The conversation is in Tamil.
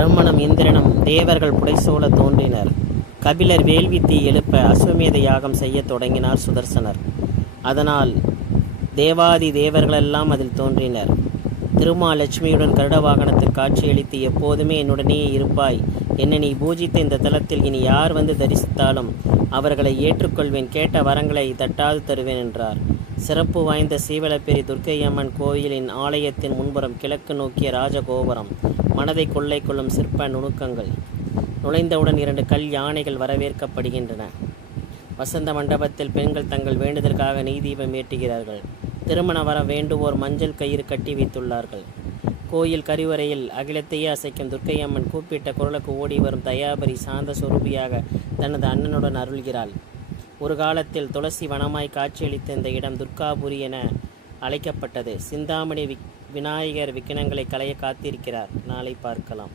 பிரம்மனும் இந்திரனும் தேவர்கள் புடைசூழ தோன்றினர். கபிலர் வேள்வி எழுப்ப அஸ்வமேத யாகம் செய்ய தொடங்கினார் சுதர்சனர். அதனால் தேவாதி தேவர்களெல்லாம் அதில் தோன்றினர். திருமாலட்சுமியுடன் கருட வாகனத்தில் காட்சியளித்து, எப்போதுமே என்னுடனே இருப்பாய், என்னை நீ பூஜித்த இந்த தலத்தில் இனி யார் வந்து தரிசித்தாலும் அவர்களை ஏற்றுக்கொள்வேன், கேட்ட வரங்களை தட்டாது தருவேன் என்றார். சிறப்பு வாய்ந்த சீவலப்பேரி துர்க்கையம்மன் கோயிலின் ஆலயத்தின் முன்புறம் கிழக்கு நோக்கிய ராஜகோபுரம், மனதை கொள்ளை கொள்ளும் சிற்ப நுணுக்கங்கள். நுழைந்தவுடன் 2 கல் யானைகள் வரவேற்கப்படுகின்றன. வசந்த மண்டபத்தில் பெண்கள் தங்கள் வேண்டுதற்காக நெய் தீபம் ஏற்றுகிறார்கள். திருமண வரம் வேண்டுவோர் மஞ்சள் கயிறு கட்டி வைத்துள்ளார்கள். கோயில் கருவறையில் அகிலத்தையே அசைக்கும் துர்க்கையம்மன் கூப்பிட்ட குரலுக்கு ஓடி வரும் தயாபரி சாந்த சொரூபியாக தனது அண்ணனுடன் அருள்கிறாள். ஒரு காலத்தில் துளசி வனமாய் காட்சியளித்த இந்த இடம் துர்காபுரி என அழைக்கப்பட்டது. சிந்தாமணி விநாயகர் விக்கினங்களை களைய காத்திருக்கிறார். நாளை பார்க்கலாம்.